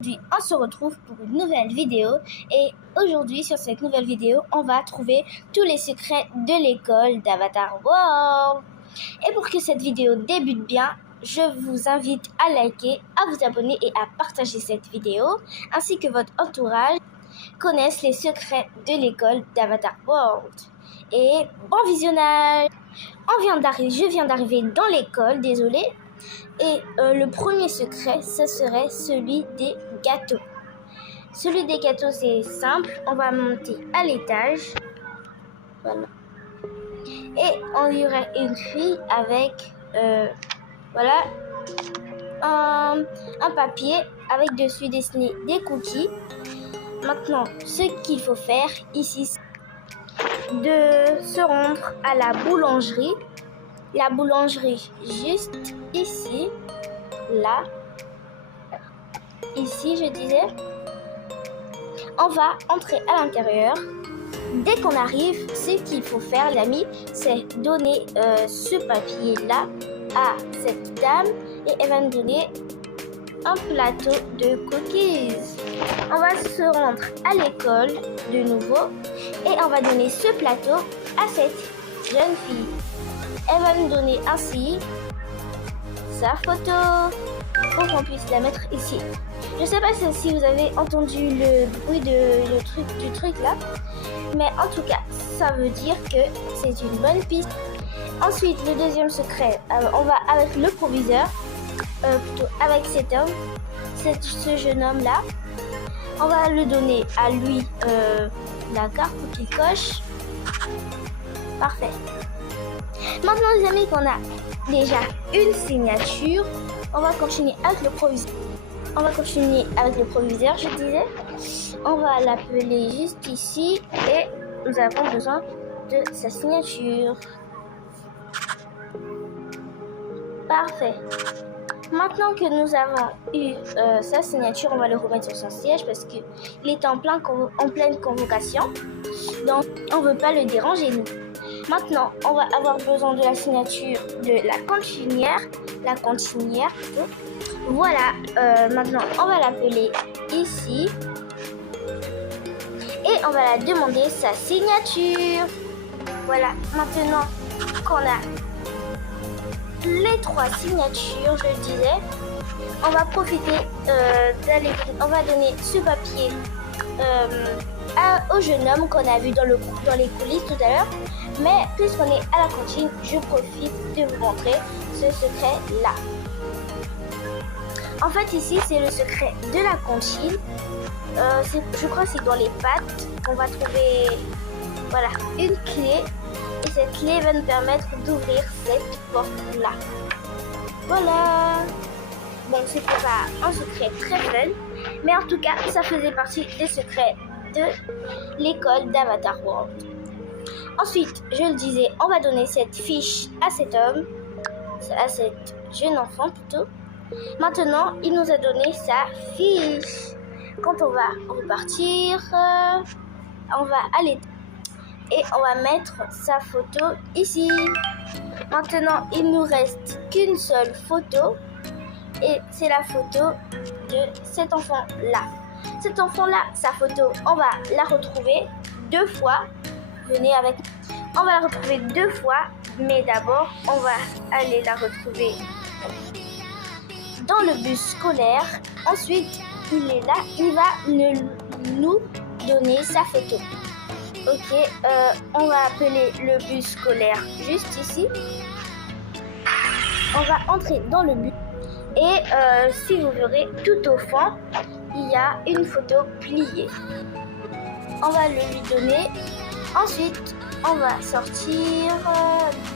Aujourd'hui, on se retrouve pour une nouvelle vidéo et aujourd'hui sur cette nouvelle vidéo, on va trouver tous les secrets de l'école d'Avatar World. Et pour que cette vidéo débute bien, je vous invite à liker, à vous abonner et à partager cette vidéo, ainsi que votre entourage connaisse les secrets de l'école d'Avatar World. Et bon visionnage! Je viens d'arriver dans l'école, désolé. Et le premier secret, ce serait celui des gâteaux. Celui des gâteaux, c'est simple. On va monter à l'étage. Voilà. Et on y aurait une fille avec, voilà, un papier avec dessus dessiné des cookies. Maintenant, ce qu'il faut faire ici, c'est de se rendre à la boulangerie. La boulangerie juste ici, là, ici je disais. On va entrer à l'intérieur. Dès qu'on arrive, ce qu'il faut faire, l'ami, c'est donner ce papier-là à cette dame et elle va nous donner un plateau de cookies. On va se rendre à l'école de nouveau et on va donner ce plateau à cette jeune fille. Elle va nous donner ainsi sa photo pour qu'on puisse la mettre ici. Je ne sais pas si vous avez entendu le bruit du truc là, mais en tout cas, ça veut dire que c'est une bonne piste. Ensuite, le deuxième secret, on va avec le proviseur, plutôt avec cet homme, ce jeune homme là. On va le donner à lui la carte pour qu'il coche. Parfait. Maintenant les amis qu'on a déjà une signature, on va continuer avec le proviseur. Je disais. On va l'appeler juste ici et nous avons besoin de sa signature. Parfait. Maintenant que nous avons eu sa signature, on va le remettre sur son siège parce qu'il est en pleine convocation. Donc on ne veut pas le déranger nous. Maintenant, on va avoir besoin de la signature de la cantinière. Voilà, maintenant, on va l'appeler ici. Et on va la demander sa signature. Voilà, maintenant qu'on a les 3 signatures, je le disais, on va profiter on va donner ce papier au jeune homme qu'on a vu dans les coulisses tout à l'heure. Mais puisqu'on est à la cantine, je profite de vous montrer ce secret-là. En fait, ici, c'est le secret de la cantine. Je crois que c'est dans les pattes qu'on va trouver voilà, une clé. Et cette clé va nous permettre d'ouvrir cette porte-là. Voilà. Bon, c'était pas un secret très fun, mais en tout cas, ça faisait partie des secrets de l'école d'Avatar World. Ensuite, je le disais, on va donner cette fiche à cet homme, à cette jeune enfant plutôt. Maintenant, il nous a donné sa fiche. Quand on va repartir, on va aller et on va mettre sa photo ici. Maintenant, il nous reste qu'une seule photo et c'est la photo de cet enfant-là. Cet enfant-là, sa photo, on va la retrouver 2 fois. Venez avec nous. On va la retrouver 2 fois, mais d'abord, on va aller la retrouver dans le bus scolaire. Ensuite, il est là, il va nous donner sa photo. Ok, on va appeler le bus scolaire juste ici. On va entrer dans le bus et si vous verrez tout au fond, il y a une photo pliée. On va le lui donner. Ensuite, on va sortir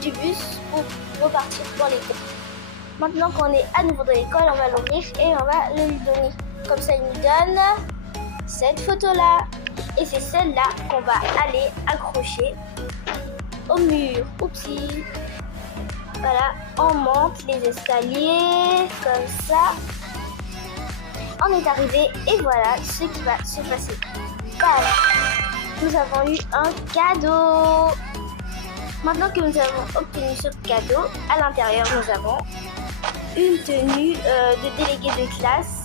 du bus pour repartir dans l'école. Maintenant qu'on est à nouveau dans l'école, on va l'ouvrir et on va le lui donner. Comme ça, il nous donne cette photo-là. Et c'est celle-là qu'on va aller accrocher au mur. Oupsie. Voilà, on monte les escaliers comme ça. On est arrivé et voilà ce qui va se passer. Voilà. Nous avons eu un cadeau. Maintenant que nous avons obtenu ce cadeau, à l'intérieur, nous avons une tenue de délégué de classe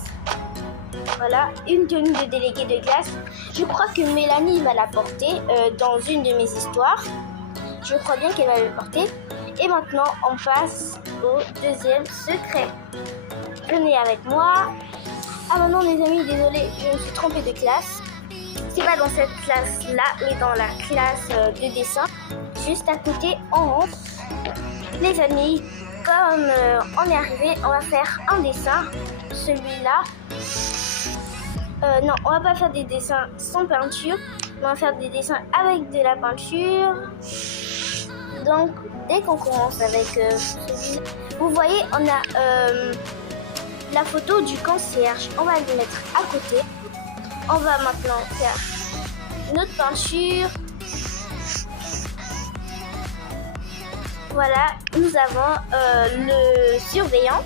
Voilà, une tenue de délégué de classe. Je crois que Mélanie va la porter dans une de mes histoires. Je crois bien qu'elle va le porter. Et maintenant, on passe au deuxième secret. Venez avec moi. Ah maintenant les amis, désolé, je me suis trompée de classe. C'est pas dans cette classe-là, mais dans la classe de dessin. Juste à côté, en haut. Les amis, comme on est arrivé, on va faire un dessin. Celui-là. Non, on va pas faire des dessins sans peinture. On va faire des dessins avec de la peinture. Donc, dès qu'on commence avec celui-là, vous voyez, on a la photo du concierge. On va le mettre à côté. On va maintenant faire notre peinture. Voilà, nous avons le surveillant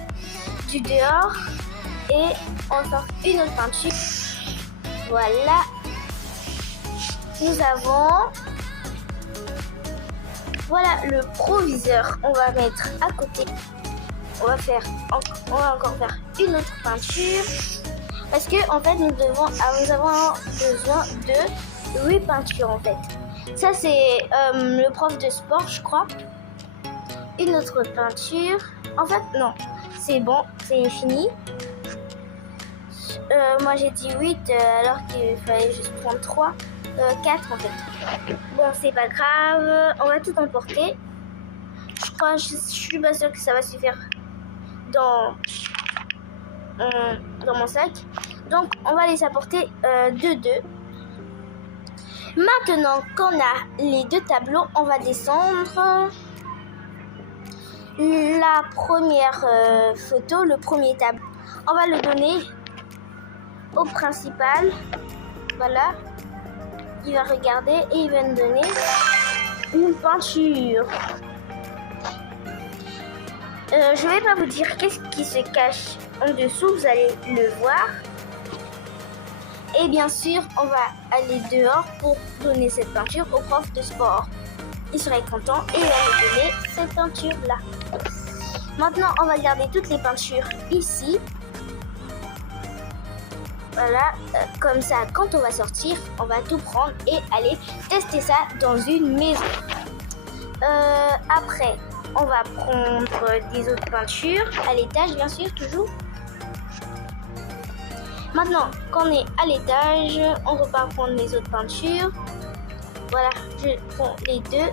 du dehors et on sort une autre peinture. Voilà, nous avons le proviseur. On va mettre à côté. On va encore faire une autre peinture parce que en fait nous avons besoin de 8 peintures en fait. Ça c'est le prof de sport, je crois. Une autre peinture. En fait non, c'est bon, c'est fini. Moi j'ai dit 8 alors qu'il fallait juste prendre 3. 4 en fait. Bon, c'est pas grave, on va tout emporter. Je suis pas sûre que ça va suffire dans mon sac. Donc, on va les apporter de deux. Maintenant qu'on a les deux tableaux, on va descendre. La première photo, le premier tableau, on va le donner au principal. Voilà. Il va regarder et il va nous donner une peinture. Je vais pas vous dire qu'est-ce qui se cache en dessous, vous allez le voir. Et bien sûr, on va aller dehors pour donner cette peinture au prof de sport. Il serait content et il va nous donner cette peinture-là. Maintenant, on va garder toutes les peintures ici. Voilà, comme ça, quand on va sortir, on va tout prendre et aller tester ça dans une maison. Après, on va prendre des autres peintures à l'étage, bien sûr, toujours. Maintenant, quand on est à l'étage, on repart prendre les autres peintures. Voilà, je prends les deux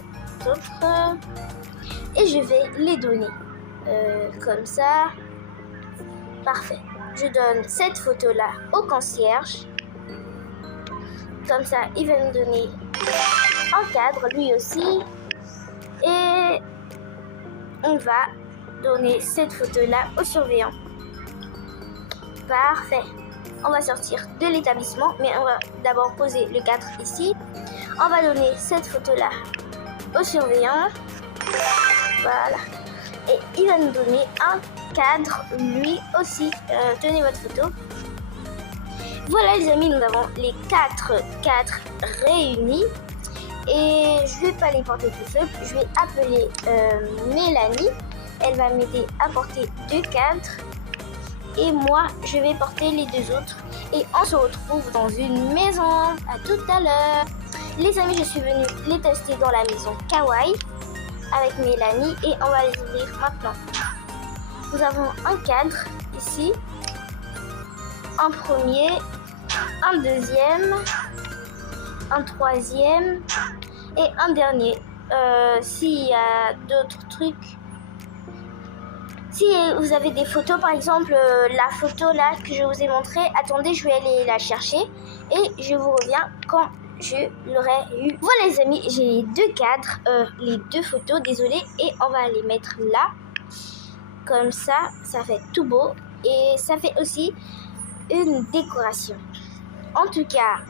autres et je vais les donner. Comme ça. Parfait. Je donne cette photo-là au concierge. Comme ça, il va me donner un cadre, lui aussi. Et on va donner cette photo-là au surveillant. Parfait. On va sortir de l'établissement, mais on va d'abord poser le cadre ici. On va donner cette photo-là au surveillant. Voilà. Et il va nous donner un cadre, lui aussi. Tenez votre photo. Voilà les amis, nous avons les 4 cadres réunis. Et je vais pas les porter tout seul. Je vais appeler Mélanie. Elle va m'aider à porter 2 cadres. Et moi, je vais porter les 2 autres. Et on se retrouve dans une maison. À tout à l'heure. Les amis, je suis venue les tester dans la maison Kawaii avec Mélanie. Et on va les ouvrir maintenant. Nous avons un cadre ici. Un premier. Un deuxième. Un troisième. Et un dernier. S'il y a d'autres trucs. Si vous avez des photos, par exemple la photo là que je vous ai montrée, attendez, je vais aller la chercher et je vous reviens quand je l'aurai eu. Voilà les amis, j'ai les 2 cadres, les 2 photos, désolé, et on va les mettre là. Comme ça, ça fait tout beau et ça fait aussi une décoration. En tout cas,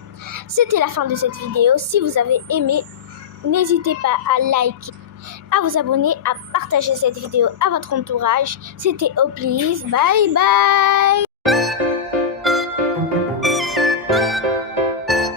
c'était la fin de cette vidéo. Si vous avez aimé, n'hésitez pas à liker, à vous abonner, à partager cette vidéo à votre entourage. C'était Oplis. Bye bye.